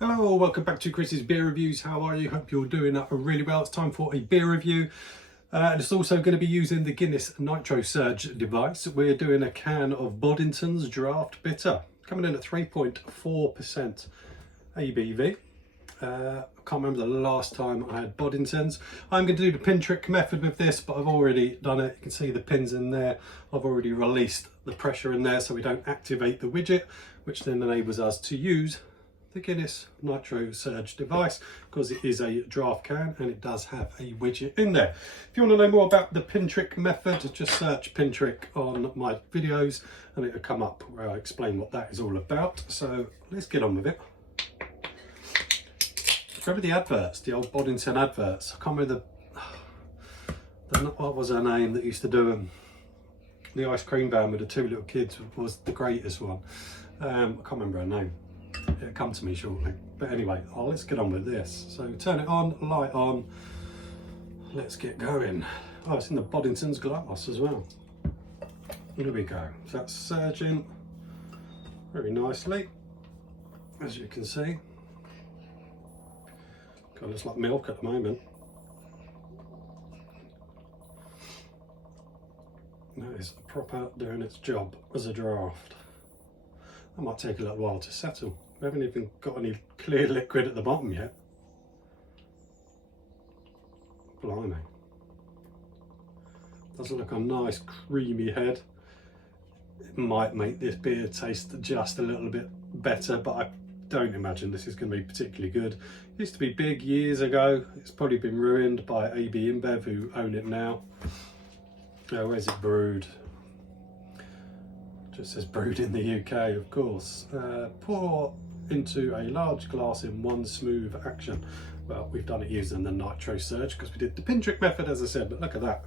Hello, welcome back to Chris's Beer Reviews. How are you? Hope you're doing really well. It's time for a beer review. And it's also going to be using the Guinness NitroSurge device. We're doing a can of Boddington's Draught Bitter, coming in at 3.4% ABV. I can't remember the last time I had Boddington's. I'm going to do the pin trick method with this, but I've already done it. You can see the pins in there. I've already released the pressure in there so we don't activate the widget, which then enables us to use the Guinness NitroSurge device because it is a draft can and it does have a widget in there. If you want to know more about the pin trick method, just search pin trick on my videos and it'll come up where I explain what that is all about. So let's get on with it. Remember the adverts, the old Boddington adverts? I can't remember what was her name that used to do them. The ice cream van with the two little kids was the greatest one. I can't remember her name. It'll come to me shortly. But anyway, let's get on with this. So turn it on, light on. Let's get going. Oh, it's in the Boddington's glass as well. There we go. So that's surging very nicely, as you can see. God, it's like milk at the moment. That is proper doing its job as a draft. That might take a little while to settle. We haven't even got any clear liquid at the bottom yet. Blimey. Does look like a nice creamy head. It might make this beer taste just a little bit better, but I don't imagine this is going to be particularly good. It used to be big years ago. It's probably been ruined by AB InBev, who own it now. Where's it brewed? Just says brewed in the UK, of course. Pour into a large glass in one smooth action. Well, we've done it using the NitroSurge because we did the pin trick method, as I said, but look at that.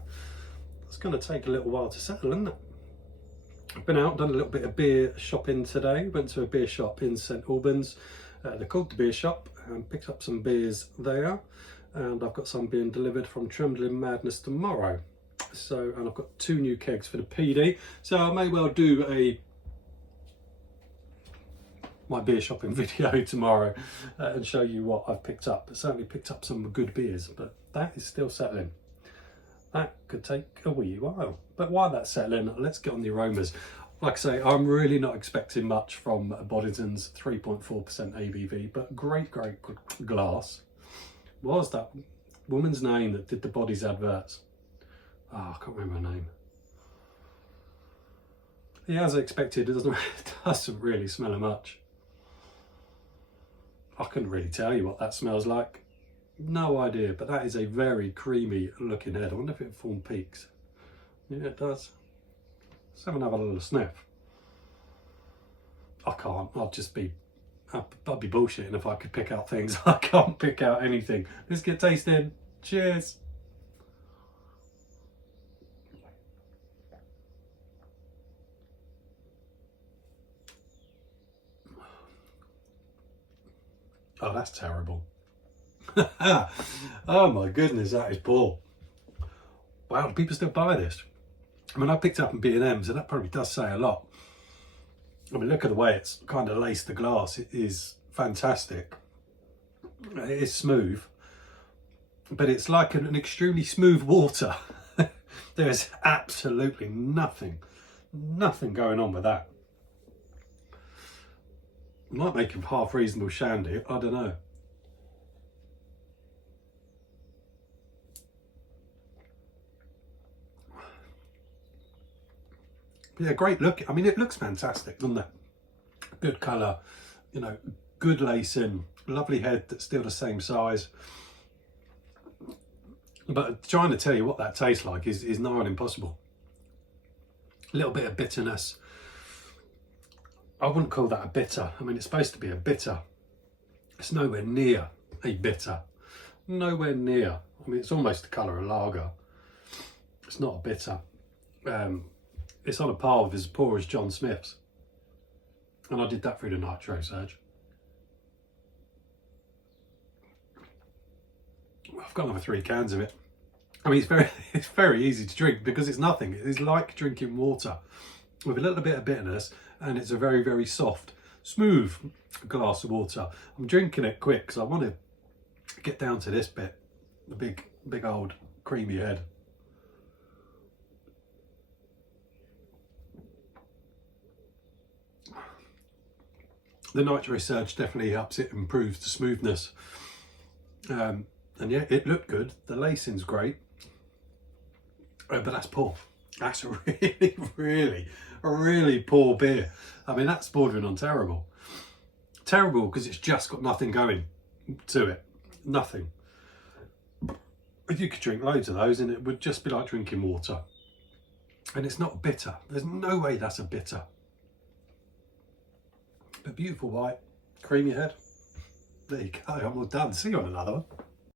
It's going to take a little while to settle, isn't it? I've been out, done a little bit of beer shopping today. Went to a beer shop in St Albans. They're called the Beer Shop, and picked up some beers there. And I've got some being delivered from Trembling Madness tomorrow. So, and I've got 2 new kegs for the PD. So I may well do my beer shopping video tomorrow and show you what I've picked up. I certainly picked up some good beers, but that is still settling. That could take a wee while. But while that's settling, let's get on the aromas. Like I say, I'm really not expecting much from Boddington's 3.4% ABV, but great glass. What was that woman's name that did the Bodies adverts? Oh, I can't remember her name. Yeah, as I expected, it doesn't really smell of much. I couldn't really tell you what that smells like. No idea, but that is a very creamy looking head. I wonder if it formed peaks. Yeah, it does. Let's have another little sniff. I can't. I'd be bullshitting if I could pick out things. I can't pick out anything. Let's get tasting. Cheers. Oh, that's terrible. Oh my goodness, that is poor. Wow, do people still buy this? I mean, I picked up in B&M's and that probably does say a lot. I mean, look at the way it's kind of laced the glass. It is fantastic. It is smooth, but it's like an extremely smooth water. There's absolutely nothing going on with that. Might make a half reasonable shandy, I don't know. Yeah, great look. I mean, it looks fantastic, doesn't it? Good colour, you know, good lacing, lovely head that's still the same size. But trying to tell you what that tastes like is nigh on impossible. A little bit of bitterness. I wouldn't call that a bitter. I mean, it's supposed to be a bitter. It's nowhere near a bitter. Nowhere near. I mean, it's almost the colour of lager. It's not a bitter. It's on a par with as poor as John Smith's. And I did that through the NitroSurge. I've got another 3 cans of it. I mean, it's very easy to drink because it's nothing. It's like drinking water with a little bit of bitterness, and it's a very, very soft, smooth glass of water. I'm drinking it quick because I want to get down to this bit, the big old creamy head. The NitroSurge definitely helps it improve the smoothness. And yeah, it looked good. The lacing's great. But that's poor. That's a really poor beer. I mean, that's bordering on terrible. Terrible because it's just got nothing going to it. Nothing. You could drink loads of those and it would just be like drinking water. And it's not bitter. There's no way that's a bitter. But beautiful white, creamy head. There you go, I'm all done. See you on another one.